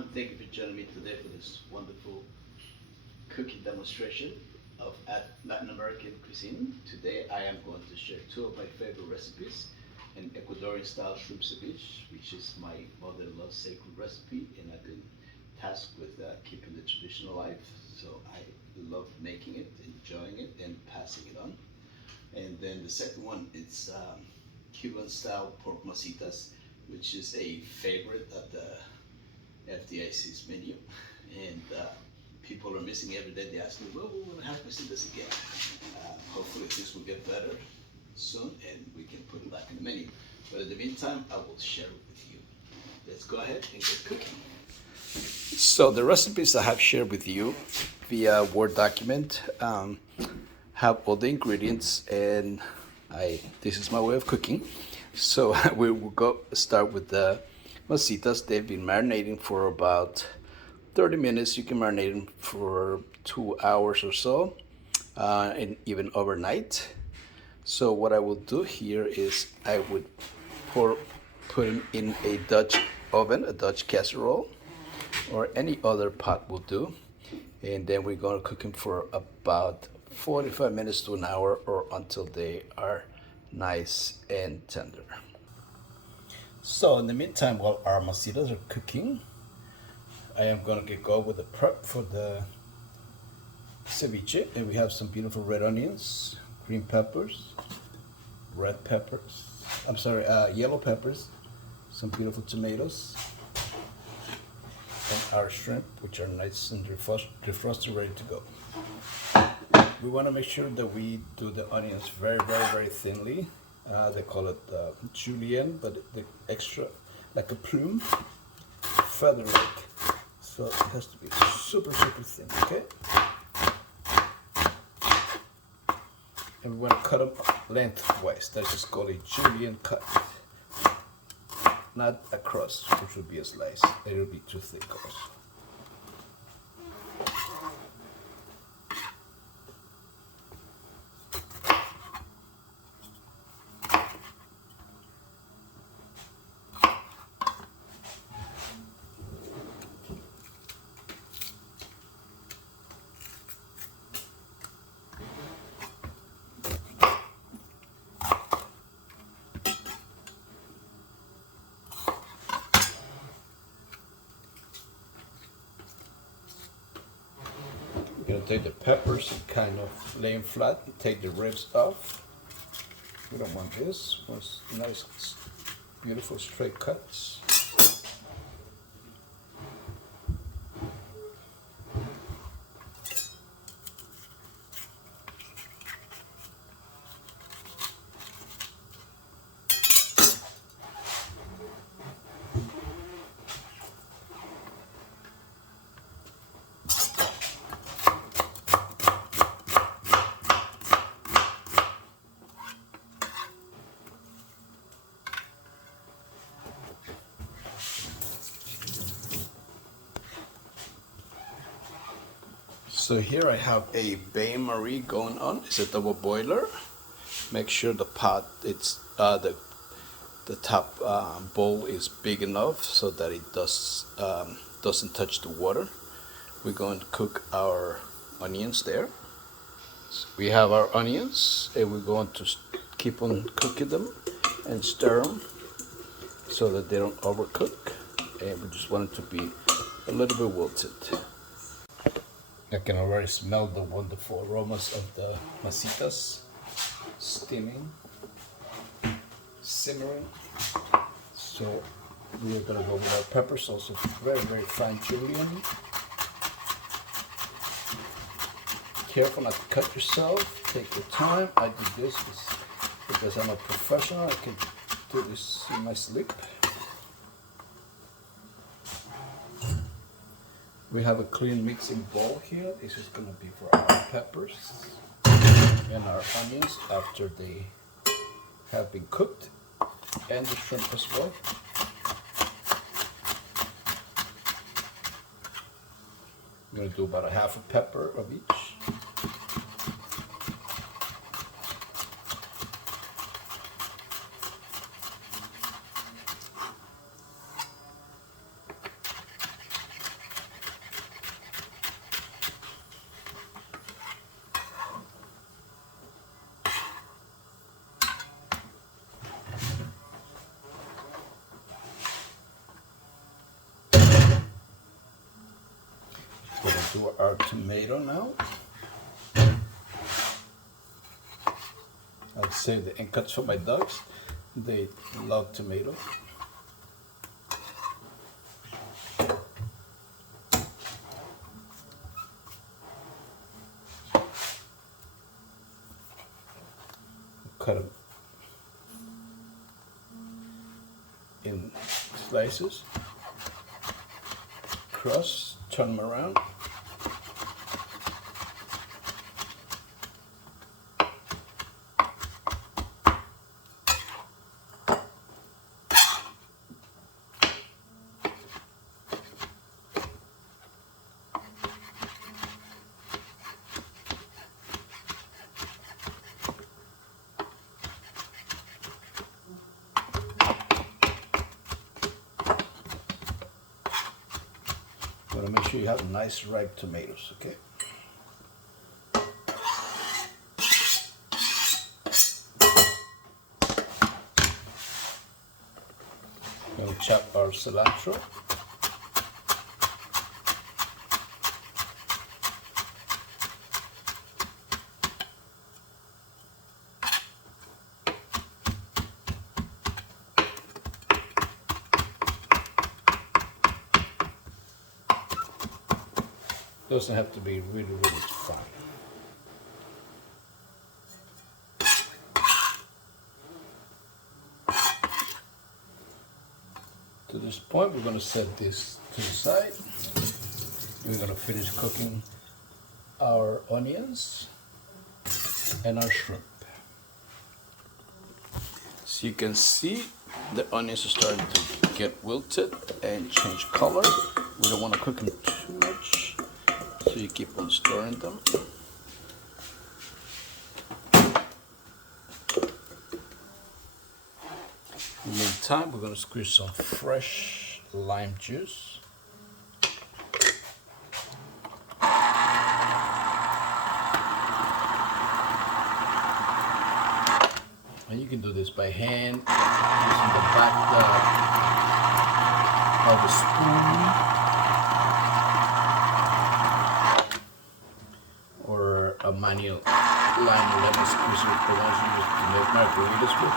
everyone. Thank you for joining me today for this wonderful cooking demonstration of Latin American cuisine. Today I am going to share two of my favorite recipes: an Ecuadorian style shrimp ceviche, which is my mother-in-law's sacred recipe, and I've been tasked with keeping the tradition alive. So I love making it, enjoying it, and passing it on. And then the second one is Cuban style pork masitas, which is a favorite at the FDIC's menu. And people are missing every day. They ask me, well, we want to have masitas again. Hopefully this will get better soon and we can put it back in the menu. But in the meantime, I will share it with you. Let's go ahead and get cooking. So the recipes I have shared with you via Word document have all the ingredients, and this is my way of cooking. So we will start with the masitas. They've been marinating for about 30 minutes. You can marinate them for 2 hours or so, and even overnight. So what I will do here is I would put them in a Dutch oven, a Dutch casserole, or any other pot will do. And then we're going to cook them for about 45 minutes to an hour, or until they are nice and tender. So in the meantime, while our masitas are cooking, I am going to get going with the prep for the ceviche. And we have some beautiful red onions, green peppers, red peppers, yellow peppers, some beautiful tomatoes, and our shrimp, which are nice and defrosted, ready to go. We want to make sure that we do the onions very, very, very thinly. They call it julienne, but the extra, like a plume, feather-like. So it has to be super, super thin, okay? And we want to cut them lengthwise. That's just called a julienne cut. Not across, which would be a slice. It will be too thick also. We're going to take the peppers and kind of lay them flat and take the ribs off. We don't want this. We want nice, beautiful straight cuts. So here I have a bain marie going on. It's a double boiler. Make sure the pot, the top bowl is big enough so that it doesn't touch the water. We're going to cook our onions there. So we have our onions, and we're going to keep on cooking them and stir them so that they don't overcook. And we just want it to be a little bit wilted. I can already smell the wonderful aromas of the masitas steaming, simmering. So we are gonna go with our peppers, also very, very fine julienne. Careful not to cut yourself, take your time. I do this because I'm a professional. I can do this in my sleep. We have a clean mixing bowl here. This is going to be for our peppers and our onions after they have been cooked, and the shrimp as well. I'm going to do about a half a pepper of each. do our tomato now. I'll save the end cuts for my dogs. They love tomato. Cut them in slices. Cross, turn them around. You want to make sure you have nice ripe tomatoes, okay? We'll chop our cilantro. Doesn't have to be really, really fine. To this point, we're going to set this to the side. We're going to finish cooking our onions and our shrimp. So you can see the onions are starting to get wilted and change color. We don't want to cook them too much, so you keep on stirring them. In the meantime, we're going to squeeze some fresh lime juice. And you can do this by hand, using the back of the spoon, or a manual lime or lemon squeezer, the ones you use to make margaritas with.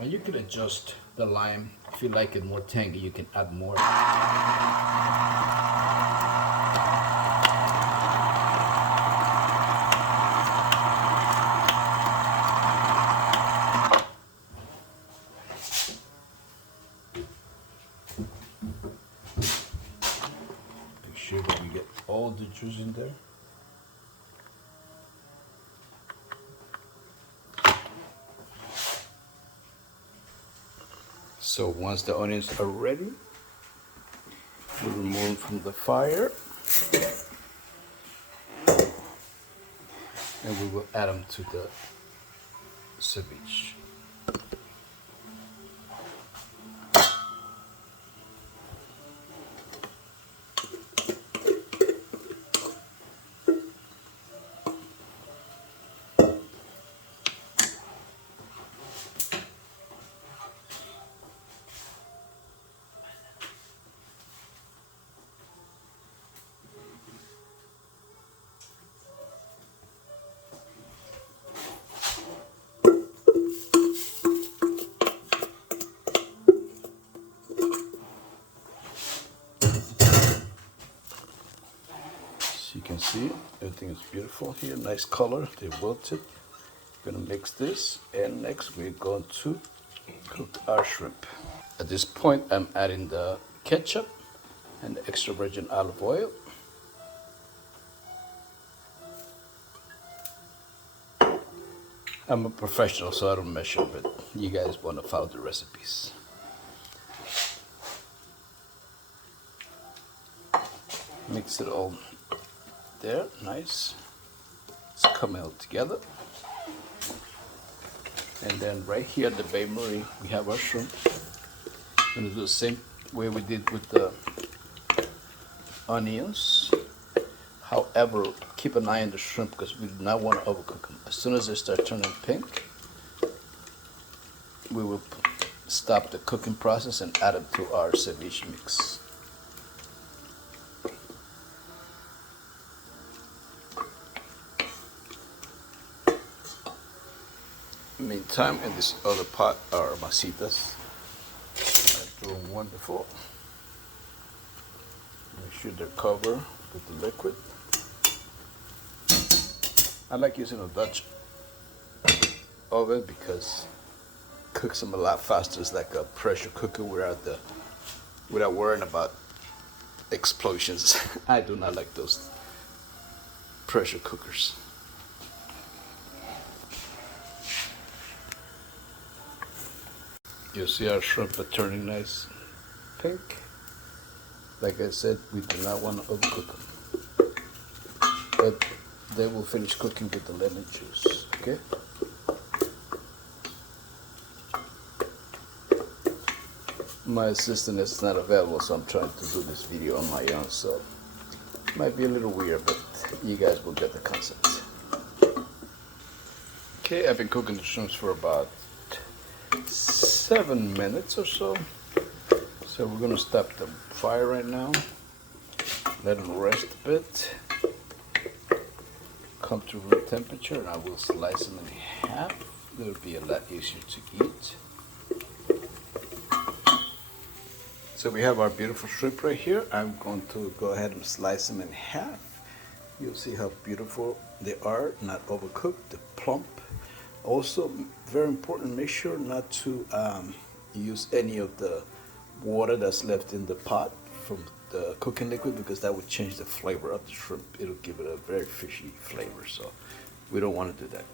And you can adjust the lime. If you like it more tangy, you can add more. Make sure that we get all the juice in there. So once the onions are ready, we remove them from the fire and we will add them to the ceviche. You can see everything is beautiful here, nice color, they wilted. We're gonna mix this, and next we're going to cook our shrimp. At this point, I'm adding the ketchup and the extra virgin olive oil. I'm a professional, so I don't measure, but you guys want to follow the recipes. Mix it all there, nice. It's coming all together. And then right here at the bain marie, we have our shrimp. We're gonna do the same way we did with the onions. However, keep an eye on the shrimp because we do not want to overcook them. As soon as they start turning pink, we will stop the cooking process and add them to our ceviche mix. Meantime, in this other pot are masitas. They're doing wonderful. Make sure they're covered with the liquid. I like using a Dutch oven because it cooks them a lot faster. It's like a pressure cooker without worrying about explosions. I do not like those pressure cookers. You see our shrimp are turning nice pink. Like I said, we do not want to overcook them. But they will finish cooking with the lemon juice, okay? My assistant is not available, so I'm trying to do this video on my own, so it might be a little weird, but you guys will get the concept. Okay, I've been cooking the shrimps for about 7 minutes or so. So we're gonna stop the fire right now, let them rest a bit, come to room temperature, and I will slice them in half. It'll be a lot easier to eat. So we have our beautiful shrimp right here. I'm going to go ahead and slice them in half. You'll see how beautiful they are, not overcooked, they're plump. Also, very important, make sure not to use any of the water that's left in the pot from the cooking liquid, because that would change the flavor of the shrimp. It'll give it a very fishy flavor, so we don't want to do that.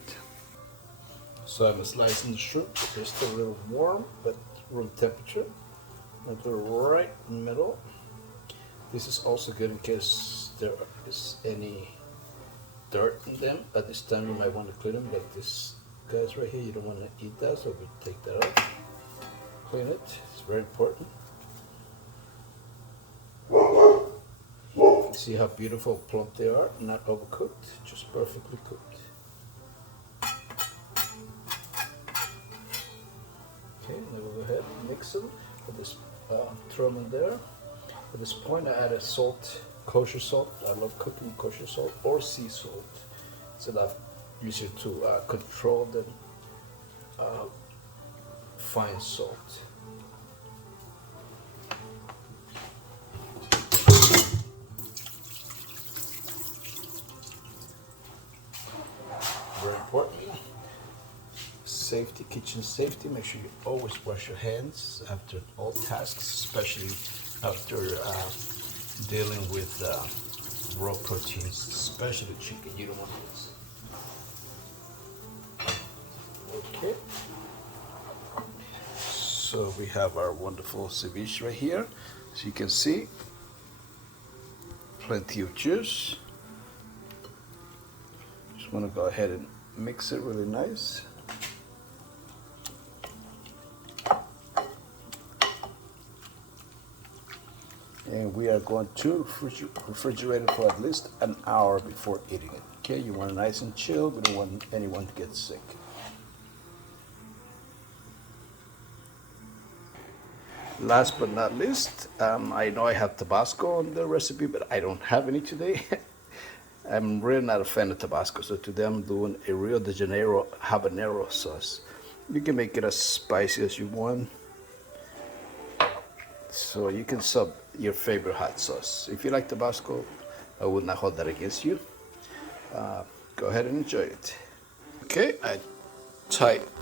So I'm slicing the shrimp. They're still a little warm, but room temperature. I put it right in the middle. This is also good in case there is any dirt in them. At this time you might want to clean them, like this guys right here. You don't want to eat that, so we take that out. Clean it, it's very important. You can see how beautiful plump they are, not overcooked, just perfectly cooked. Okay, now we'll go ahead and mix them. Put this, throw them in there. At this point I add a salt, kosher salt. I love cooking kosher salt or sea salt. It's a lot easier to control than fine salt. Very important. Safety, kitchen safety. Make sure you always wash your hands after all tasks, especially after dealing with raw proteins, especially chicken. You don't want this. Okay. So we have our wonderful ceviche right here. So you can see plenty of juice. Just want to go ahead and mix it really nice. And we are going to refrigerate it for at least an hour before eating it. Okay, you want it nice and chilled. We don't want anyone to get sick. Last but not least, I know I have Tabasco on the recipe, but I don't have any today. I'm really not a fan of Tabasco, so today I'm doing a Rio de Janeiro habanero sauce. You can make it as spicy as you want. So you can sub your favorite hot sauce. If you like Tabasco, I would not hold that against you. Go ahead and enjoy it. Okay,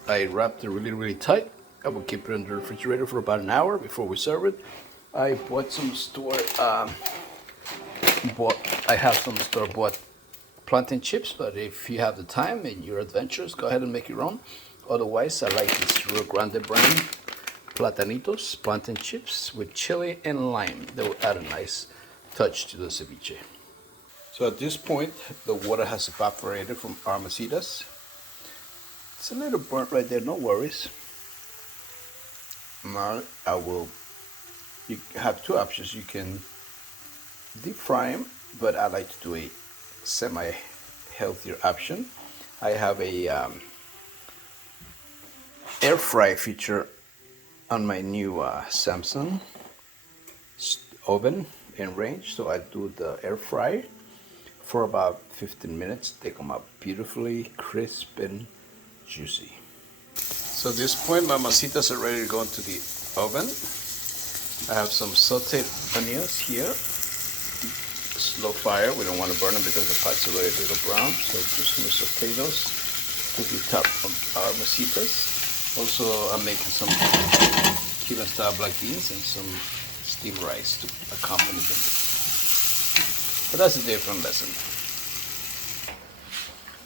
I wrapped it really tight. I will keep it in the refrigerator for about an hour before we serve it. I bought some I have some store-bought plantain chips, but if you have the time and you're adventurous, go ahead and make your own. Otherwise, I like this Rio Grande brand platanitos, plantain chips with chili and lime. They will add a nice touch to the ceviche. So at this point, the water has evaporated from our masitas. It's a little burnt right there, no worries. Now you have two options. You can deep fry them, but I like to do a semi-healthier option. I have a air fry feature on my new Samsung oven and range. So I do the air fry for about 15 minutes. They come out beautifully crisp and juicy. So at this point, my masitas are ready to go into the oven. I have some sauteed onions here. Slow fire. We don't want to burn them because the pot's already a little brown. So I'm just going to saute those to the top of our masitas. Also, I'm making some Cuban style black beans and some steamed rice to accompany them. But that's a different lesson.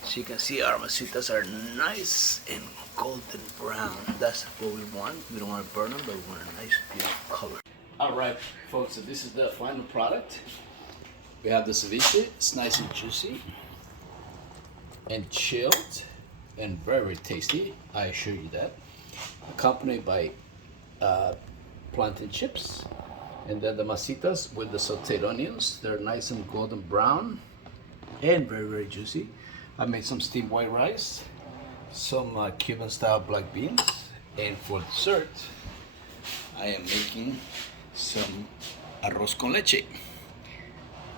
So you can see our masitas are nice and golden brown. That's what we want. We don't want to burn them, but we want a nice, beautiful color. All right, folks, so this is the final product. We have the ceviche. It's nice and juicy and chilled and very, very tasty. I assure you that. Accompanied by plantain chips. And then the masitas with the sauteed onions. They're nice and golden brown and very, very juicy. I made some steamed white rice, some Cuban style black beans, and for dessert, I am making some arroz con leche,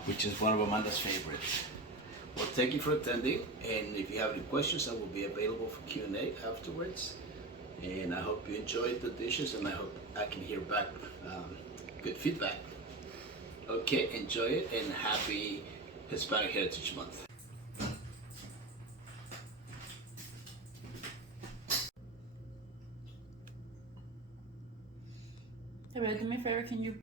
which is one of Amanda's favorites. Well, thank you for attending, and if you have any questions, I will be available for Q&A afterwards. And I hope you enjoyed the dishes, and I hope I can hear back good feedback. Okay, enjoy it, and happy Hispanic Heritage Month. Hey, do me a favor, can you